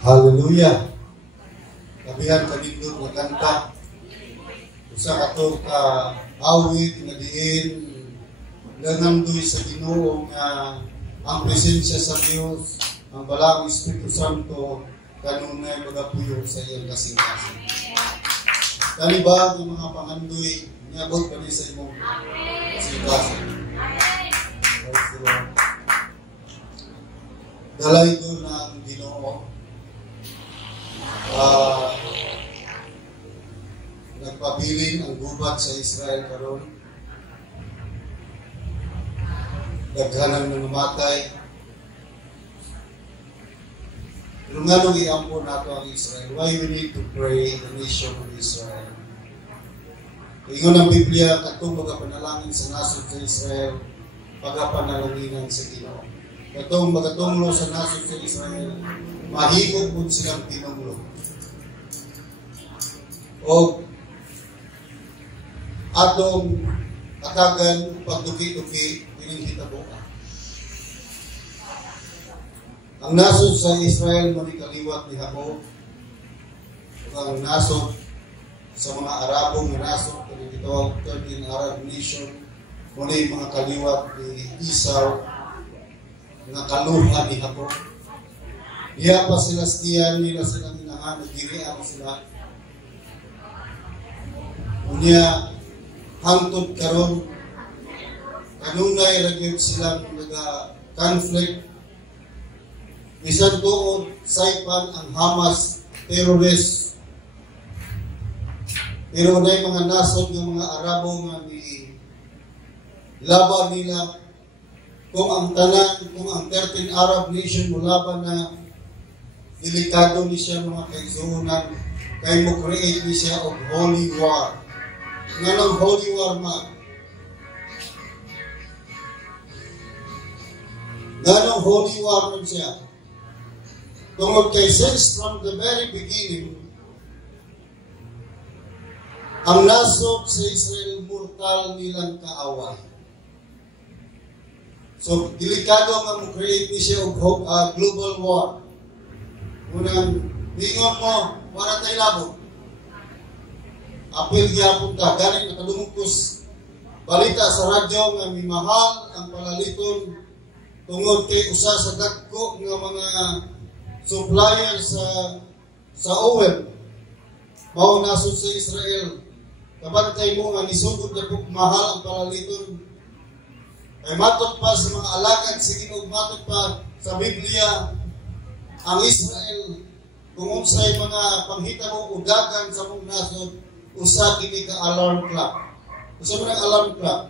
Hallelujah. Kabihan kanindot nga kanta. Usa kato ka awit nga diin nangandoy sa Ginoo nga ang presensya sa Dios, ang balang Espiritu Santo kanunay magapuyo sa iyang kasing-kasing. Kani ba ang mga pangandoy niabot kami sa imong kasing-kasing? Dalay ko ng Ginoo. Nagpabilin ang gubat sa Israel karon. Daghanang namatay. Pero nga nung iampo nato ang Israel, why we need to pray the nation of Israel? Ingon ang Biblia, katong magapanalangin sa nasod sa Israel, pagapanalanginan sa Ginoo. Katong magatunglo sa nasod sa Israel, mahigog po silang tinunglo. O atong atagan pagduki-duki pinihitabuka. Ang nasod sa Israel manikaliwat ni Jacob. Ang nasod sa mga Arabo nga nasod ito 13 Arab nation muna yung mga kaliwat ni Esau nga kaluha ni Jacob. Iya pa sila stiyan nila silang inahan, nagirian sila. Unya, hangtod karon kanunay ragyod silang nag-conflict. Bisan tuod, saipan ang Hamas terrorist. Pero na mga nasod ng mga Arabo nga ni laban nila kung ang tanan, kung ang 13 Arab nation mulaban na delikado ni siya mga kaigsuunan kay mo create ni siya of holy war. Nga ng holy war man. Nga ng holy war man siya. Tungod kay since from the very beginning, ang nasod sa Israel mortal nilang kaaway. So, delikado nga mo create ni siya of global war. Unang, bingon mo, wala tayo labot. Apil gyapon ka, galing nakalumukos. Balita sa radyo nga may mahal ang palaliton tungod kay usa sa dagko nga mga supplier sa oil. Mao nasod sa Israel. Kabantay mo nga nisugod na po mahal ang palaliton. Ay matot pa sa mga alagad, sige matot pa sa Biblia, ang Israel, kung unsay mga panghita mo udagan sa mong nasod, usa kini ka alarm clock. Usa mo ng alarm clock.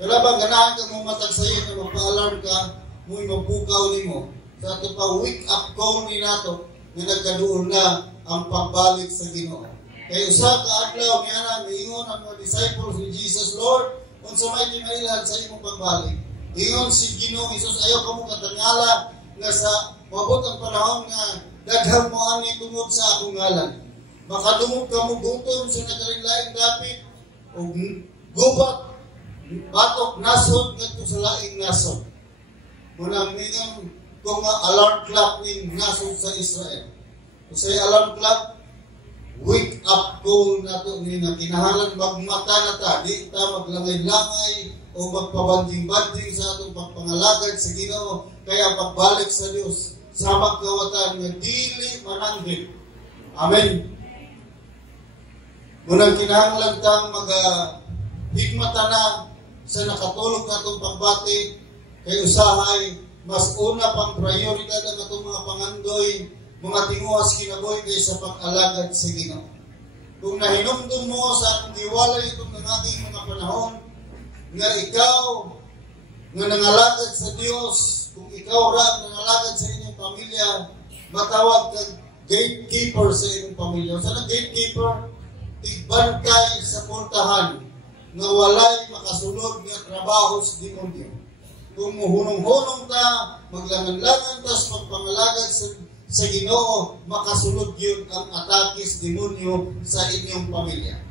Kaya bang ganahan ka mong matag sa iyo na magpa-alarm ka, mo'y mapukaw ni mo. Sa ito pa, wake up call ni nato na nagkadoon na ang pagbalik sa Ginoo. Kaya usa ka adlaw niya na miingon ang mga disciples ni Jesus, Lord, kung sa may kinailan sa imong pagbalik. Ingon si Ginoo Jesus, ayaw ka mo katangala nga sa mabot ang panahon nga daghang mo ani tungod sa akong ngalan. Makadungog ka mo gutom sa nagalilaing dapit o gubat, batok, nasod, ngadto sa laing nasod. Munang mingon kung alarm clock ni nasod sa Israel. Kung sa'y alarm clock, wake up call na ito ni na kinahalan magmata na ta, di ta maglangay-langay o magpabanding-banding sa atong pagpangalagad sa Ginoo, kaya pagbalik sa Dios sa magkawatan nga dili mananggit. Amen. Munang kinahanglan tang higmata na sa nakatulog na itong pagbati kay usahay mas una pang prioridad ang itong mga pangandoy, mga tinguhas kinaboy kaysa pag-alagad sa Ginoo. Kung nahinumdum mo sa atong diwalay itong ating mga panahon, nga ikaw nga nangalagad sa Dios, kung ikaw ra nangalagad sa inyong pamilya, matawag kang gatekeeper sa inyong pamilya. Sa gatekeeper, tigbantay sa portahan nga walay makasulod nga trabaho sa demonyo. Kung muhunong-hunong ta, maglangan-langan ta sa pagpangalagad sa Ginoo, makasulod yun ang atake sa demonyo sa inyong pamilya.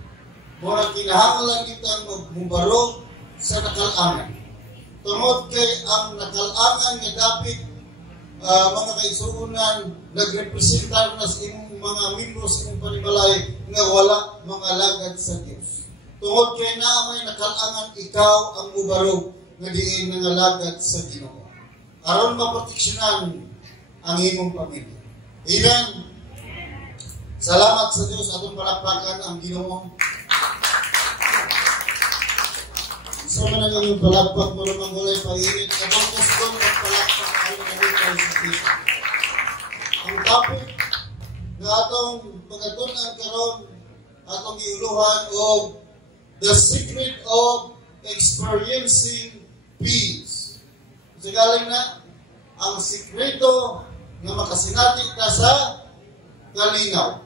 Murang kinahanglan kita magmubarog sa nakalangan. Tungod kay ang nakalangan nga dapit mga kaigsuonan nagrepresentar na sa imong mga membro sa imong panimalay nga wala mga lagad sa Dios. Tungod kay naamay nakalangan ikaw ang ubarog nga diin nga lagad sa Ginoo. Aron maproteksyonan ang imong pamilya. Amen. Salamat sa Dios atong palakpakan ang Ginoo. Sa man ang inyong palakpak mo naman gulay painit, abang gusto ng palakpak ay nalitaw sa Kristo. Ang topic na atong pagkatunan karon atong giuluhan o the secret of experiencing peace. Sa galing na, ang sikreto na makasinati ka sa kalinaw.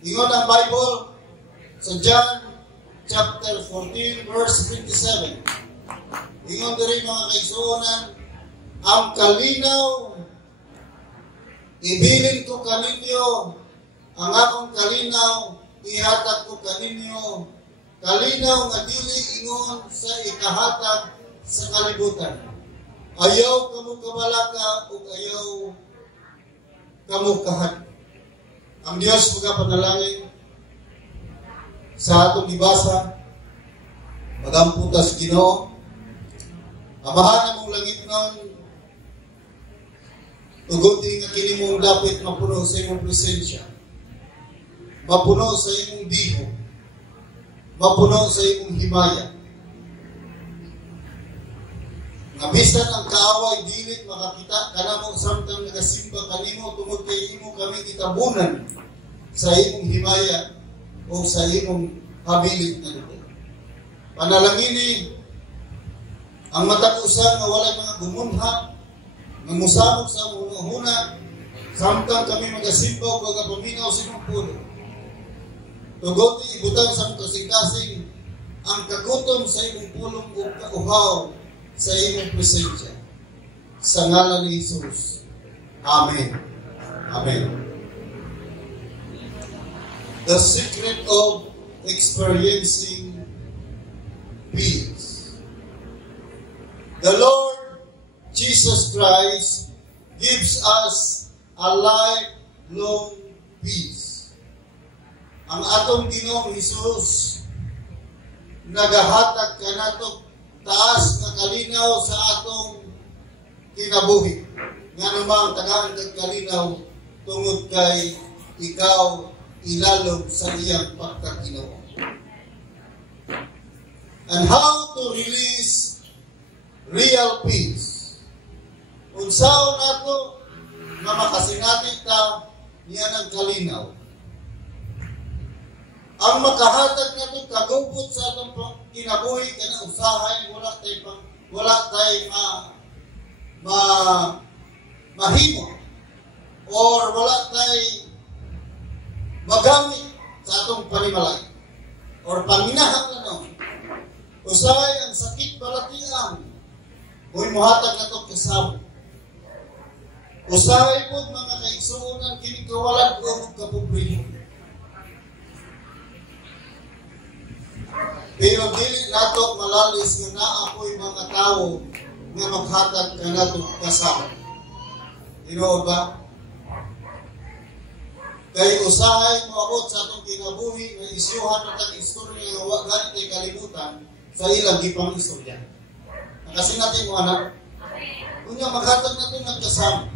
Ingon ang Bible sa John chapter 14, verse 27. Ingon diri mga kaigsuonan, ang kalinaw, ibilin ko kaninyo, ang akong kalinaw, ihatag ko kaninyo, kalinaw nga dili ingon sa ikahatag sa kalibutan. Ayaw kamo kabalaka ug ayaw kamo kahat. Ang Dios magapanalangin sa atong ibasa, magamputas Ginoo, amahan among langit nun, tuguti nga kini mong dapit mapuno sa imong presensya, mapuno sa imong diho, mapuno sa imong himaya. Nga bisan ang kaaway dilit makakita kanamo samtang nagasimba kanimo tungod kay imo kami gitabunan sa imong himaya o sa imong habilit na lugar. Panalangini ang matakusan nga walay mga gumunha nga musamok sa huna samtang kami magasimba o magapaminaw sa imong puno. Tugot ibutang sa kasing-kasing ang kagutom sa imong pulong o kauhaw sa imong presensya. Sa ngalan ni Jesus. Amen. Amen. The secret of experiencing peace. The Lord Jesus Christ gives us a lifelong peace. Ang atong Ginoong Jesus nagahatag kanato taas na kalinaw sa atong kinabuhi. Nga namang tagaan ng kalinaw tungod kay ikaw ilalog sa iyang pagkaginoo. And how to release real peace. Unsaon nato na makasinati ta niya ng kalinaw. Ang makahatag nato kagubot sa atong kinabuhi kana usahay wala tay mahimo or wala tay magamit sa atong panimalay or paminahan na no. Usahay ang sakit balatian mo'y muhatag nato kasama. Usahay po mga kaigsuonan kini kawalan ko kapobrehon. Pero dili nato malalis nga naa ko'y mga tao nga maghatag kanato kasama. Tinuod ba? Kay usahay moabot sa atong kinabuhi nga isyuhan na tag-istorya nga wa gani kay kalibutan sa ilang gipang istorya. Kasi natin mo anak. Kunya maghatag nato nagkasama.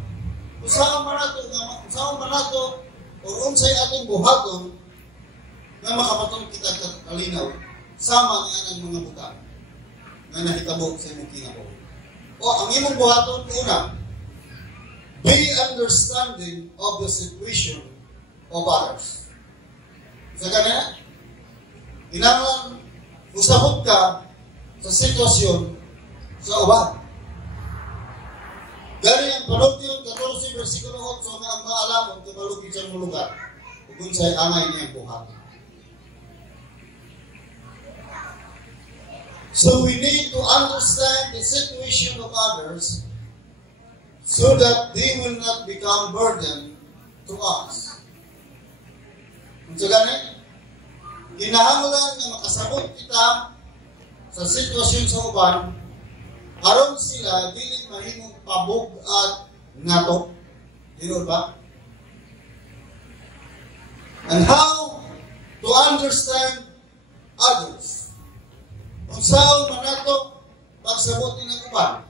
Usahay man nato o unsay atong buhaton nga makapatong kita kalinaw sama nga ng mga butang nga nahitabo sa imong kinabuhi. O ang imong buhaton una, be understanding of the situation of others. Sa ganyan, kinahanglan usabot ka sa sitwasyon sa uban. Gani ang Palutiyon 14 versikulo 8 nga ang maalamon kabalugid sa lugar kung sa'y angay niyang buhaton. So we need to understand the situation of others so that they will not become burden to us. Kung sa ganit, kinahanglan na makasabot kita sa sitwasyon sa uban, aron sila dili mahimong pabug at nato. Dino ba? And how to understand others. Kung saan man nato pagsabutin ng uban.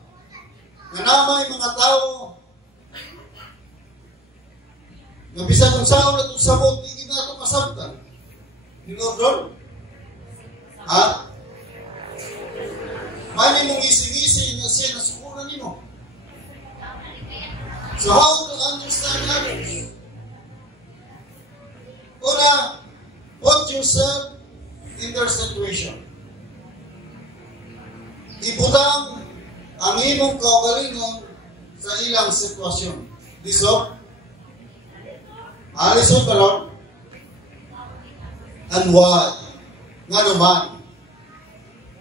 Nga namay mga tao nga bisan kung saan na itong sabot, hindi na ito masabtan. Dino, bro? Ha? Mani mong isi-isi na siya nasukuran nimo. So how to understand others? Una, put yourself in their situation. Ibutang ang imong kaugalingon sa ilang sitwasyon. Lisod? Lisod ka Lord? And why? Nga naman.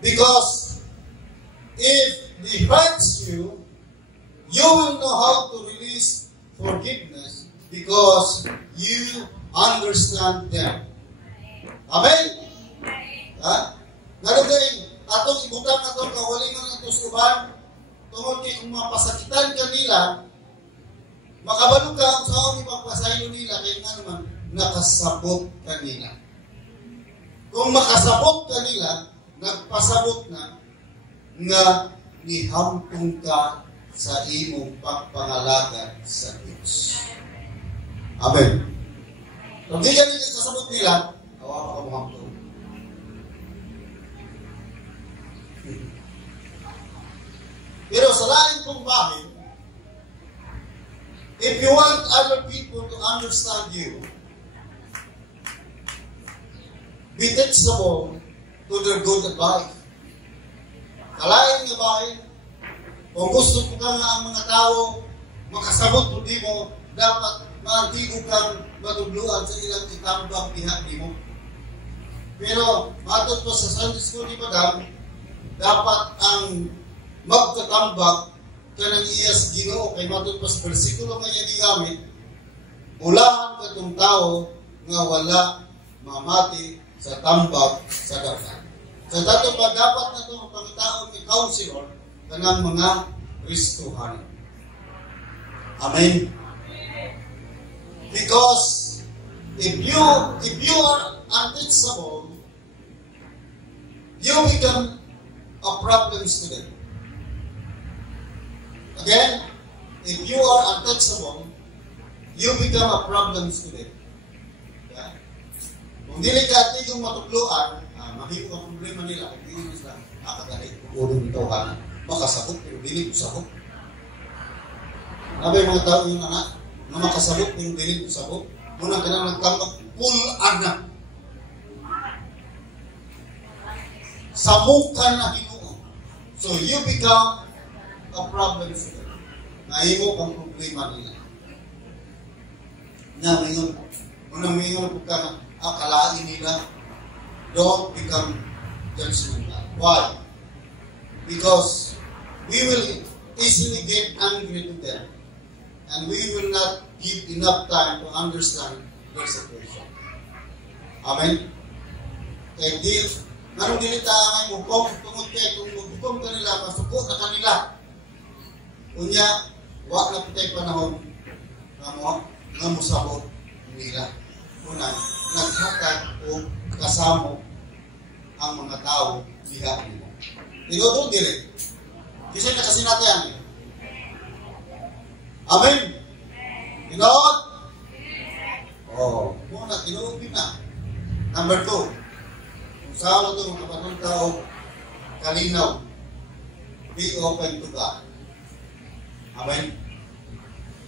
Because if they hurts you, you will know how to release forgiveness because you understand them. Amen? Ha? Ngano kay atong ibutang atong kawalingon atong suban tungod kay kung mapasakitan kanila, makabalo ka ang saong ipagpasayo nila kay nga naman nakasabot kanila. Kung makasabot kanila, nagpasabot na nga nihampong ka sa imong pagpangalaga sa Diyos. Amen. Kung di ganito kasabot nila, kawawa ka mga ito. Pero sa lain kong bahin, if you want other people to understand you, be teachable to their good advice. Kalain nga bahin, kung gusto ko ka nga ang mga tao makasabot o di mo, dapat maantigo kang matubluan sa ilang itambang di mo. Pero, matod pa sa Sunday School ni Madam, dapat ang magtatambak ka ng iyas Ginoo kay matod pa sa versikulo nga niya gigamit, ulahan ka itong tao nga wala mamati sa tambak sa dagat. So, dato pa dapat na itong pangitaon ni counselor kanang mga Kristohan. Amen. Because if you are unteachable, you become a problem to them. Again, if you are untouchable, you become a problem to them. Yeah? Kung dili ka tigong matubluan, mahiyo ang problema nila, kung dili sila nakadali, ulong ito ka, makasabot, pero dili usabot. Abay mga tao yung anak, na makasabot, pero dili usabot. Muna ka na nagtambak, anak. Samukan na Ginoo. So you become a problem to them. Nahimo kang problema nila. Na ngayon, unang ngayon ka na, akalain nila, don't become judgmental. Why? Because we will easily get angry to them. And we will not give enough time to understand their situation. Amen? Kaya di, anong dinitaan mo, kung tungod kayo, kung magbukom ka nila, masuko na kanila. Unya, wak na pitay panahon nga musabot nila. Una, naghatag o kasamo ang mga tao diha nila. Tigotong dili. Kasi nakasinato yan. Amen? Tinod? Muna, tinuupin na. Number 2. Kung saan ito mga kapatong tao, kalinaw. Be open to God. Amen?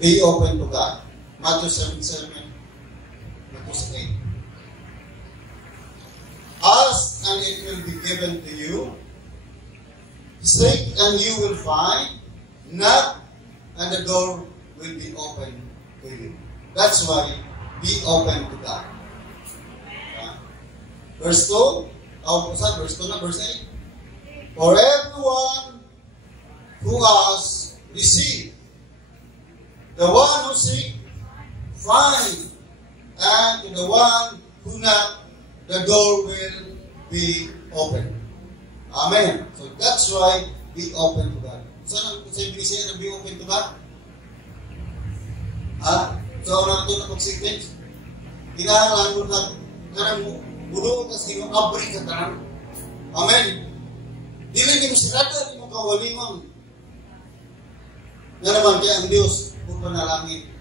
Be open to God. Matthew 7:7. Matthew 8. Ask and it will be given to you. Seek and you will find. Knock and the door will be open to you. That's why be open to God. Verse 2. Verse 2 na, verse 8. For everyone who asks, receive. The one who seeks, find. And to the one who knocks, the door will be open. Amen. So that's why be open to God. So, sa ibig sabihin be open to God? So, na ito na pag-sentence. Kinahanglan mo na karang budo ka sa iyong abri ka tanan. Amen. Dili ni mo sirata, di mo kawalingon. Nga naman kaya ang Diyos, kung panalangin.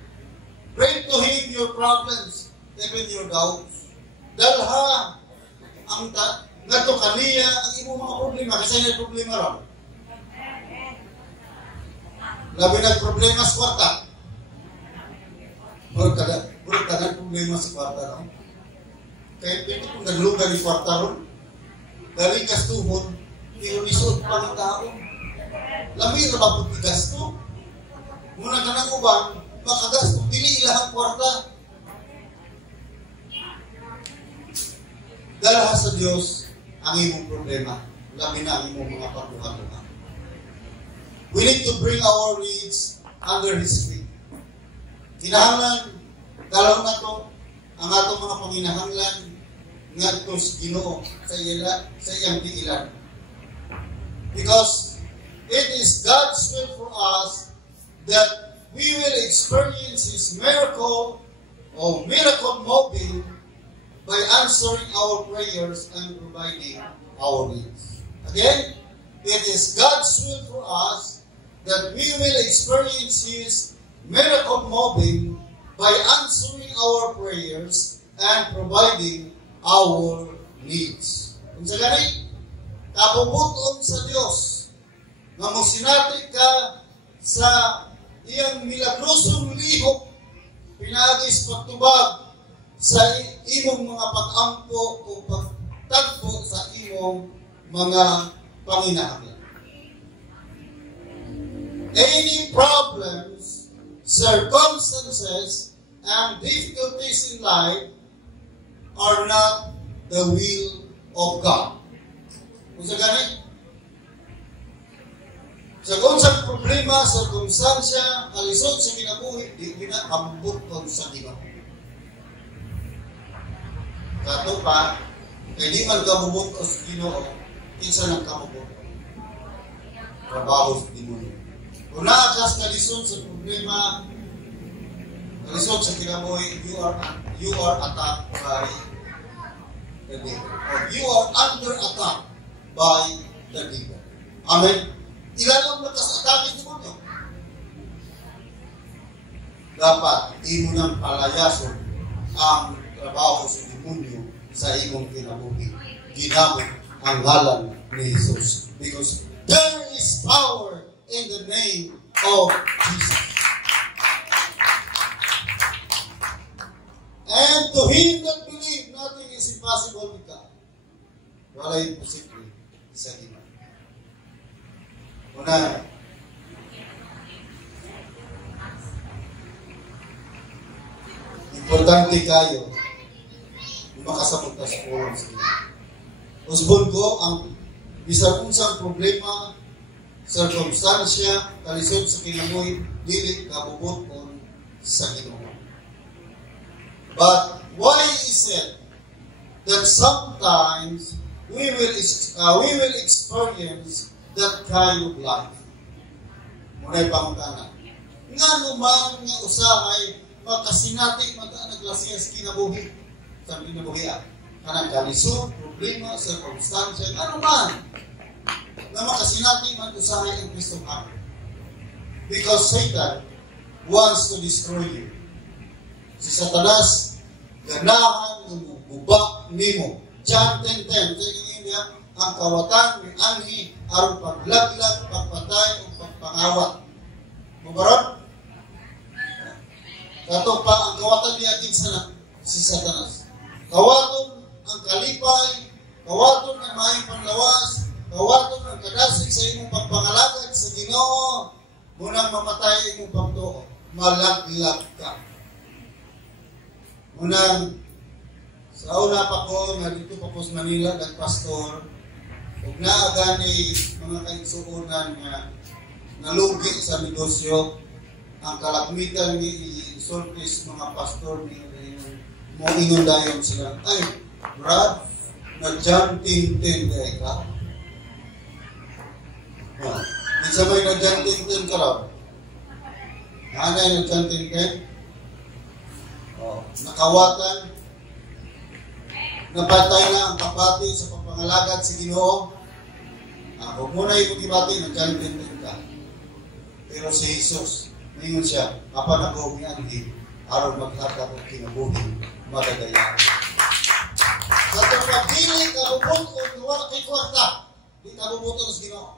Bring to Him your problems, even your doubts. Dalha ang nga to kaniya ang imo mga problema kasi may problema ron. Labi na problema sa kwarta. Murag kada problema sa kwarta ron. Kaya pwede kung naglugar ni kwarta ron. Galing gastuhon, iunisod pa ng tao. Labi na ba pag gasto? Muna ka ng ubang, makagasto, dili ilahang kwarta. Dalaha sa Diyos ang imong problema. Labi na ang imong mga pagbuhat-buhat. We need to bring our needs under His feet. Kinahanglan, dalawang na to, ang atong mga panginahanglan, nga ito sa Ginoo, sa iyang diilan. Because it is God's will for us that we will experience His miracle or miracle moving by answering our prayers and providing our needs. Again, it is God's will for us that we will experience His miracle moving by answering our prayers and providing our needs. Kung sa gani, kapubuton sa Diyos nga mosinati ka sa iyang milagrosong lihok pinagis pagtubag sa imong mga pag-ampo o pagtagpo sa imong mga panginahanglan. Any problems, circumstances, and difficulties in life are not the will of God. Kung sa ganit, sa unsang problema, circumstansya, kalisod sa kinabuhi, di ginakambot sa Ginoo. Kato pa, kaya di man kamubot o sa Ginoo, kinsa ng kamubot. Trabaho sa Ginoo. Kung naakas kalisod sa problema, kalisod sa kinabuhi, you are attacked by the devil. Or you are under attack by the devil. Amen? Ilan ang nakas-atake mo nyo? Dapat, di mo nang palayason ang trabaho sa demonyo sa imong kinabuhi. Ginamit ang ngalan ni Jesus. Because there is power in the name of Jesus. And to him that believe, nothing is impossible with God. Wala imposible sa Ginoo. Una, importante kayo makasabot na sa oras niya. Usbon ko ang bisan unsang problema, circumstansya, kalisod sa kinabuhi, dili kabubuton sa Ginoo. But why is it that sometimes we will experience that kind of life? Muna'y pangutana. Nga naman nga usahay makasinati magkanaglasya sa kinabuhi. Sa kinabuhian. Kanang kalisod, problema, circumstansya, ano man na makasinati man usahay ang Kristong Ama. Because Satan wants to destroy you. Si Satanas, ganahan ng guba nimo. John 10:10, sa niya ang kawatan ni Anhi, aron paglaglag, pagpatay, o pagpangawat. Mabaron? Kato pa, ang kawatan niya din si Satanas. Kawaton ang kalipay, kawaton ang maayong panlawas, kawaton ang kadasig sa imong pagpangalagad sa Ginoo, munang mamatay imong pagtuo, malaglag ka. Unang, sa una pa ko, na dito pa po sa Manila, nagpastor, huwag na agani mga kaigsuunan nga nalugi sa negosyo, ang kalakmitan ni Sultis, mga pastor, mo ingon dayon sila, ay, Brad, nag-John 10:10 ka? Hindi sabay nag-John 10:10 ka raw. Nanay nag-John 10:10? nakawatan, napatay na ang kapati sa pagpangalagad sa Ginoo. Huwag muna yung ibati, nagkalibin ka. Pero si Jesus, ngayon siya, apan ako mianhin, aron maghatag o kinabuhin, magagayan. Sa pagpili, kabubuton, wala kay kwarta, di kabubuton sa Ginoo.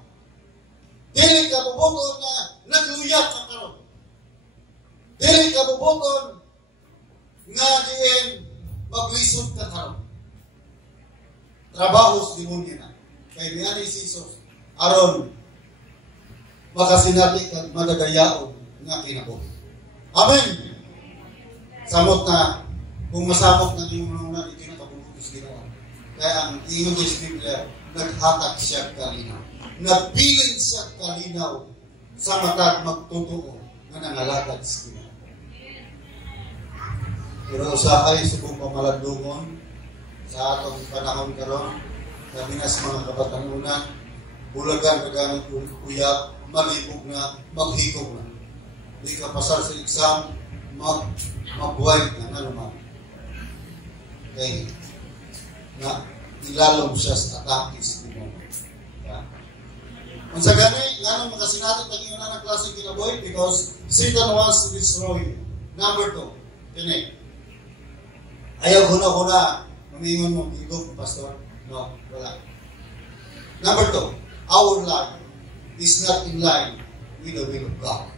Dili kabubuton na nagluyat ang karon. Dili kabubuton nga diin maglisod ka karon. Trabaho sa demonyo na. Kaya niya ni Jesus, aron makasinati kag madagayaon nga kinabuhi. Amen. Samot na kung masamot na yung mga ito na kabubutos ginawa. Kaya ang ingon sa Biblia, naghatag siya kalinaw. Nabilin siya kalinaw sa matag magtutoo na nangalagad sa Ginoo. Pero usahay sa kong pamalandungon sa atong panahon karon, kami na sa mga kabatanunan, bulagan kagamit uyab, malibog na, maghikog na. Hindi ka pasar sa exam, magbuhay na naman. Okay. Na ilalong siya sa atakis ni Momo. Kung sa gani, nga nang makasinatin taging na ng klase kinabuhi because Satan wants to destroy you. Number 2, tinig. Ayaw huna-huna, mamingon mo, igog, pastor. No, wala. Number 2, our life is not in line with the will of God.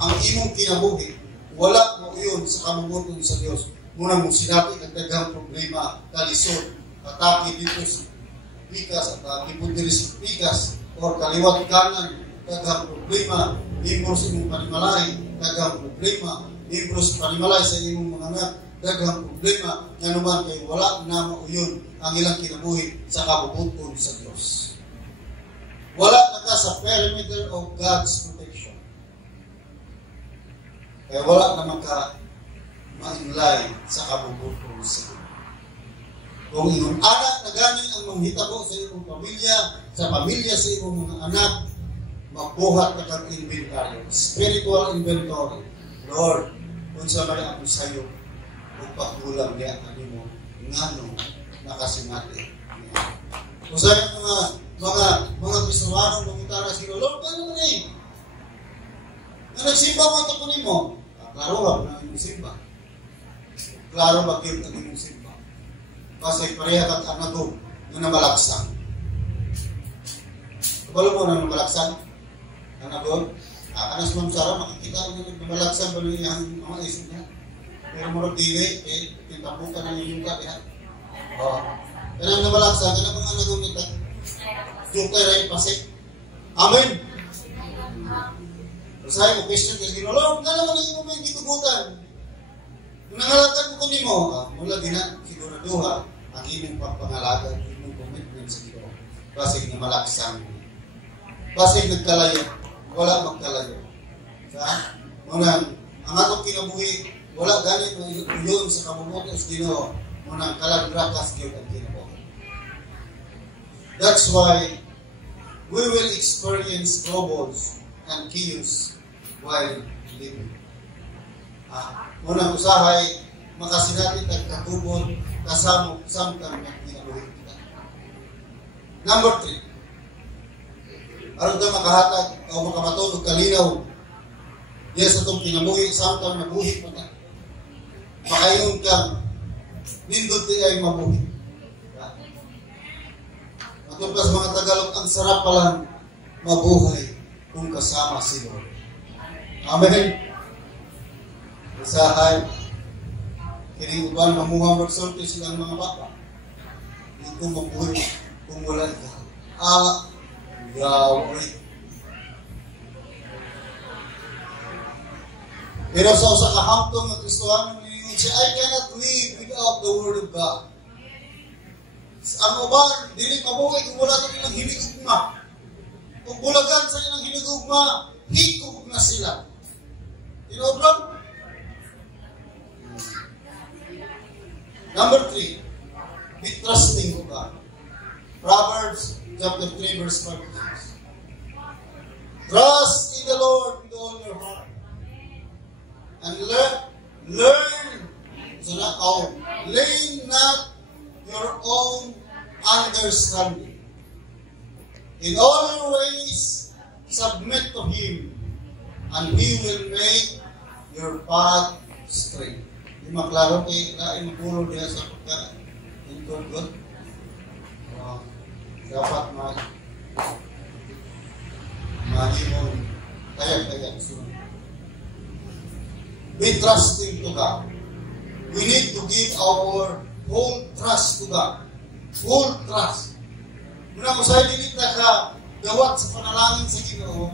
Ang imong kinabuhi, wala mo iyon sa kamubuton sa Diyos. Muna mong sinabi ang dagang problema, kalisod, atake dito sa pikas, atake po dito sa pikas, or kaliwat kanan, dagang problema, libro sa imong panimalay, dagang problema, libro sa panimalay sa imong mga anak, dagang problema, nga naman kay wala na mauyon ang ilang kinabuhi sa kabubuton sa Diyos. Wala na ka sa perimeter of God's protection. Kaya wala naman ka ma-inlay sa kabubuton sa Diyos. Kung iyong anak na ganin ang manghitabo sa iyong pamilya, sa pamilya sa iyong mga anak, magbuhat ka kang inventory, spiritual inventory. Lord, kung sa mali ako sa iyo, magpakulang niya ano mo, nga no, nakasimati niya. Kung sa iyo mga Kristowanong mangutara sila, Lord, ano mo rin? Na nagsimba mo ito kunin mo? Klaro lang na yung simba. Klaro ba kayo ang yung simba? Kasi pareha kang anak ko na namalaksan. Kabalo mo na namalaksan? Anak ko? Anas Ma'am Sarah, makikita ko na namalaksan ba niya ang mga isip niya? Pero murag dili, pintapukan na yung ka. Kaya namalaksan, kaya kung anak ko nita, jukay rin pasik. Amen! Saya ko question kasi Lord, nga naman yung may gitugutan. Kung nangalagan ko kunin mo, mula din na, siguraduha, ang imong pagpangalagan, imong commitment sa Ginoo. Basig na malaksan. Basig nagkalayo, wala magkalayo. Munang, ang atong kinabuhi, wala ganit mo yun sa kamumoto sa Ginoo. Munang kalagrakas yun ang kinabuhi. That's why we will experience troubles and chaos while living. Munang usahay, makasinati at kakubon, kasamo, samtang na kinabuhi kita. Number 3. Aron ka makahatag o makamatulog kalinaw, yes, itong kinabuhi, samtang nabuhi pa na. Makayon kang, nindot ay mabuhi. Matulog sa mga Tagalog, ang sarap palang mabuhay kung kasama si Lord. Amen. Usahay, kining uban mamuhang magsulti silang mga bata. Hindi ko mabuhay kung wala ka. Yahweh. Pero sa usa ka hangtong ng Kristohano, siya, I cannot live without the Word of God. Ang uban, dili mabuhay kung wala ka nilang hinigugma. Kung bulagan sa ilang hinigugma, hikog na sila. You know, bro? Number 3, be trusting of God. Proverbs chapter 3 verse 5. Trust in the Lord with all your heart. And learn So na, lean not your own understanding. In all your ways, submit to Him, and He will make your path straight. Di maklaro kay lain puro diya sa pagka-include. Dapat mahimong kaya sunod. Be trusting to God. We need to give our whole trust to God. Full trust. Muna ko sa dilit na ka gawat sa panalangin sa Ginoo.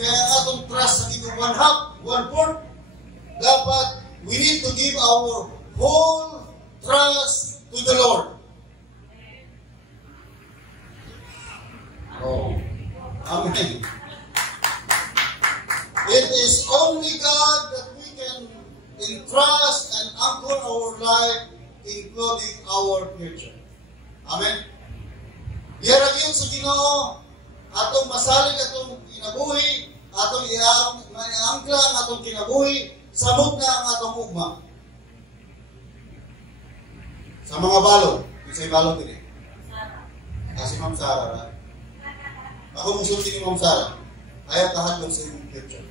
Kaya ang atong trust sa Ginoo, 1/4. Dapat we need to give our whole trust to the Lord. Oh, amen. It is only God that we can entrust and anchor our life, including our future. Amen. Diyara yun sa Ginoo, atong masalig atong kinabuhi, atong iangkla ang atong kinabuhi, sabot na ang atong ugma. Sa mga balon, isa'y balon din eh. Kasi Ma'am Sarah, right? Ako musulti ni Ma'am Sarah, ayaw kahadlong sa inyong future.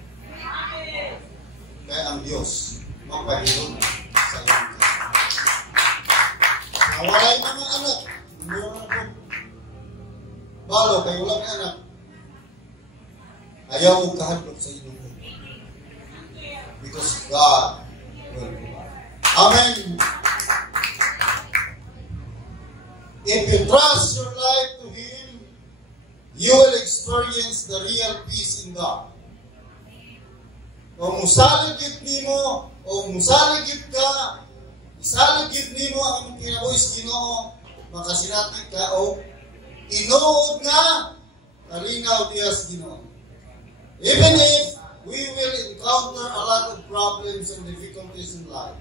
Kaya ang Diyos, magpahilong sa inyong future. Nawalay mga anak, hindi naman ako. Balo, kayo lang anak. Ayaw mo kahadlong sa inyong future. Because God will provide. Amen. If you trust your life to Him, you will experience the real peace in God. Kung musaligid nimo, o musaligid ka, isaligid nimo ang kinabuhi sa Ginoo, makasinati ka, o inuod nga, kalinaw diya sa Ginoo. Even if we will encounter a lot of problems and difficulties in life,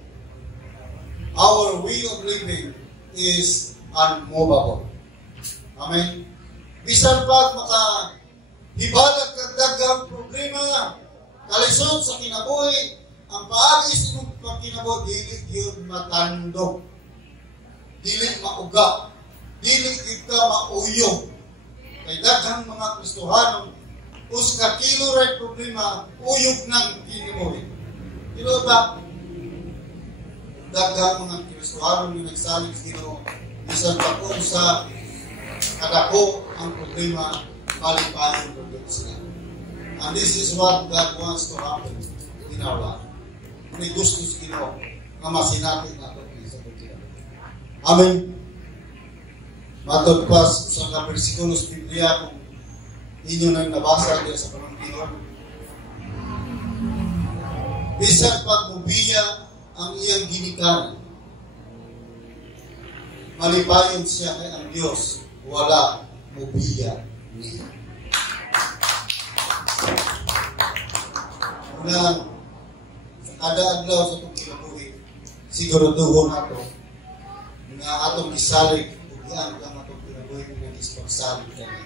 our way of living is unmovable. Amen. Bisan pag makahibalag kag daghang problema, kalisod sa kinabuhi, ang paagis ng pagkinabuhi dili gyud matandog, dili mauga, dili ka mauyog. Kay daghang mga Kristohanon us ka kilo ray problema uyog ng kinabuhi. Dilo ba? Daghang mga Kristohanon nga nagsalig sa Ginoo, bisan pa kung sa kadako ang problema, malipayon problema sila. And this is what God wants to happen in our life. May gusto sa Ginoo nga masinatin nato sa pagkira. Amen. Matod pa sa mga bersikulo sa Biblia kung inyo nang nabasa diya sa Panginoon. Bisan pag mubiya ang iyang ginikanan, malipayon siya kay ang Diyos, wala mubiya niya. Unang, kada adlaw sa itong kinabuhi, siguraduhon nato nga atong isalig, ugyan kang atong kinabuhi nga ispagsalig kami.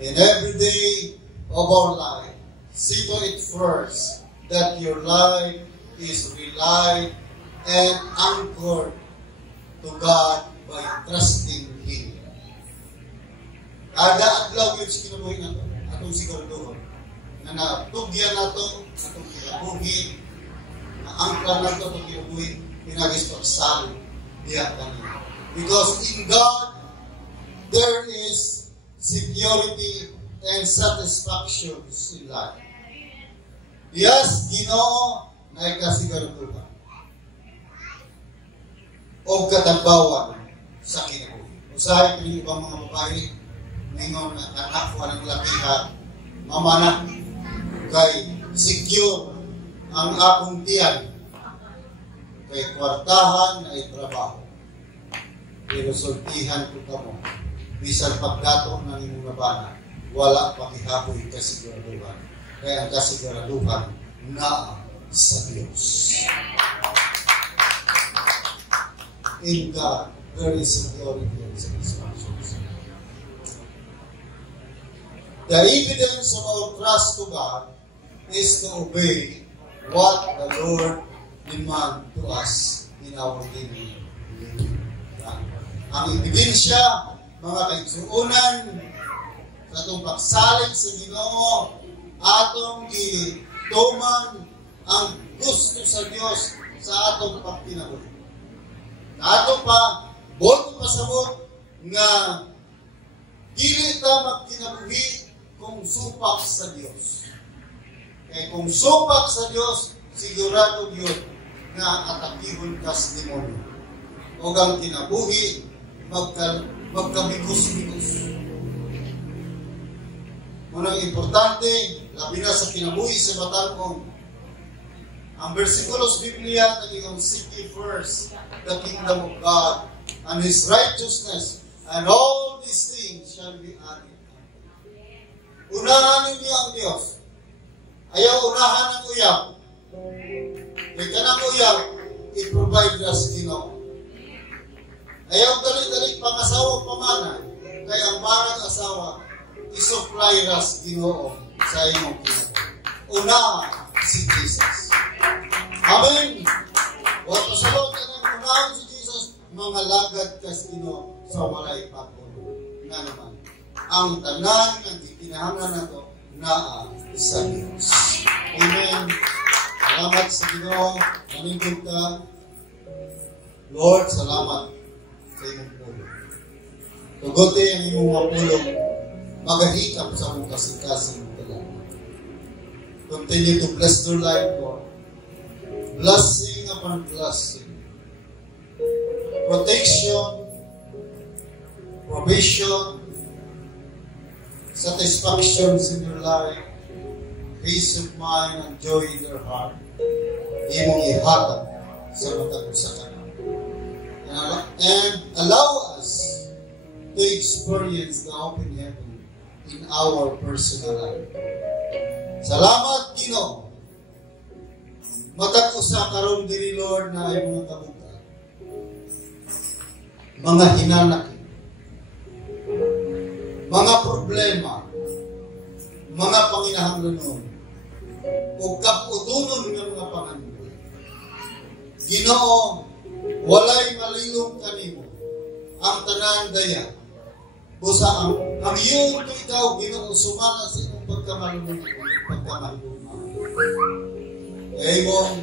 And every day of our life, see to it first that your life is relied and anchored to God by trusting Him. Kada adlaw yun sa kinabuhi nato, atong siguraduhon na natugyan nato atong kinabuhi, na angkla nato atong kinabuhi, pinagis pagsalig diya kanina. Because in God, there is security and satisfaction in life. Yes, Ginoo na ikasiguraduhan o katagbawan sa kinabuhi. Usahay piling ibang mga babae, mingon na anak ko ng lakiha, mamana, kay secure ang akong tiyan, kay kwartahan na itrabaho. Pero sultihan ko kamo, bisan pagdato ng imong nabana, wala pakihapoy kasiguraduhan. Kaya ang kasiguraduhan na sa Diyos. In God, there is security and satisfaction. The evidence of our trust to God is to obey what the Lord demands to us in our daily living. Ang ebidensya, mga kaigsuunan, sa itong pagsalig sa Ginoo, atong gituman ang gusto sa Dios sa atong pagpinabuhi. Na atong pa, boto pasabot nga dili ta magkinabuhi kung supak sa Dios. Kaya kung supak sa Dios, sigurado yun nga atakihon ka sa demonyo. O ang kinabuhi, magkamikos-mikos. Unang importante, labi na sa kinabuhi sa batalkong, ang versikulos Biblia, naging seek ye first the kingdom of God and His righteousness, and all these things shall be added. Unahan ninyo ang Diyos. Ayaw unahan ang uyab. Kaya ka ng uyab, i-provide us Ginoo. Ayaw dali-dali pangasawa pamana, kaya ang barang asawa, i-supply us Ginoo sa imong Ginoo. Unahan si Jesus. Amen. Huwag pasalot ka ng unahan si Jesus, mga lagad ka sa Ginoo sa walay pagpulo. Nga naman, ang tanan ng kinahanglan na ito na sa Diyos. Amen. Salamat sa Ginoo. Manindog ka. Lord, salamat sa iyong pulong. Tugote ang iyong mga pulong, magahikap sa mong kasing-kasing talaga. Continue to bless their life, Lord. Blessing upon blessing. Protection, provision, satisfactions in your life, peace of mind and joy in your heart. Imong ihatag sa matag sa kanan. And allow us to experience the open heaven in our personal life. Salamat, Ginoo. Matag usa karon diri, Lord, na ay mga kabugat. Mga hinanakit. Mga problema, mga panginahanglanon, o kaputunon ng mga panganunan. Ginoo, walay malilong kanimo ang tanan daya. Busa ang iyong ikaw, Ginoo, sumala sa iyong pagkamalunod, kaya mong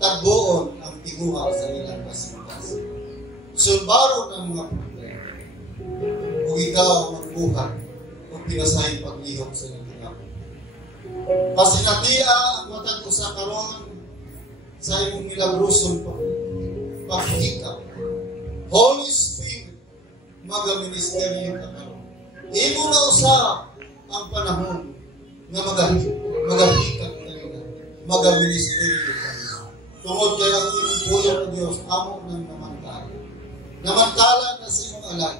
tagbuon ang tiguha sa ilang kasing-kasing. Sulbaro ng mga problema. Kung ikaw magbuhat o pinasahin paglihok sa nagingap. Pasinatia ang matag usa karon sa imong milagrosong paghikap. Holy Spirit, magaministeryo ka karon. Imo na usab ang panahon nga magahikap kanina. Magaministeryo ka. Tungod kay ang imong pulong ng Dios, amo ng namantala. Namantala na sa imong alam.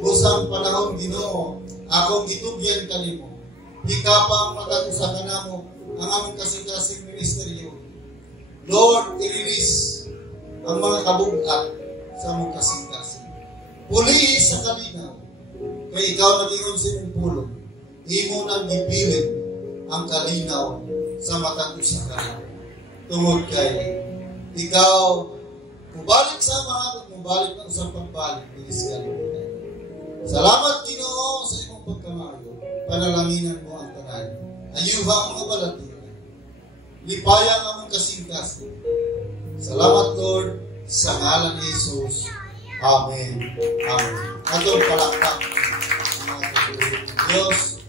Usang panahon, Ginoo, akong gitubyan kanimo. Hikapang matag usa kanamo ang among kasing-kasing ministeryo. Lord, i-release ang mga kabugat sa among kasing-kasing. Puli sa kalinaw. Kay ikaw nag-ingon sa imong pulong. Imo nang gipilit ang kalinaw sa matag usa kanamo. Tungod kay ikaw mubalik sa mga mubalik na usang pagbalik bilis kalinaw. Salamat, Ginoo, sa imong pagkamayo. Panalanginan mo ang tanan. Ayuha ang mga balatiran. Lipaya ang among kasing-kasing. Salamat, Lord, sa ngalan ni Jesus. Amen. Amen. Atong palakpak. Diyos,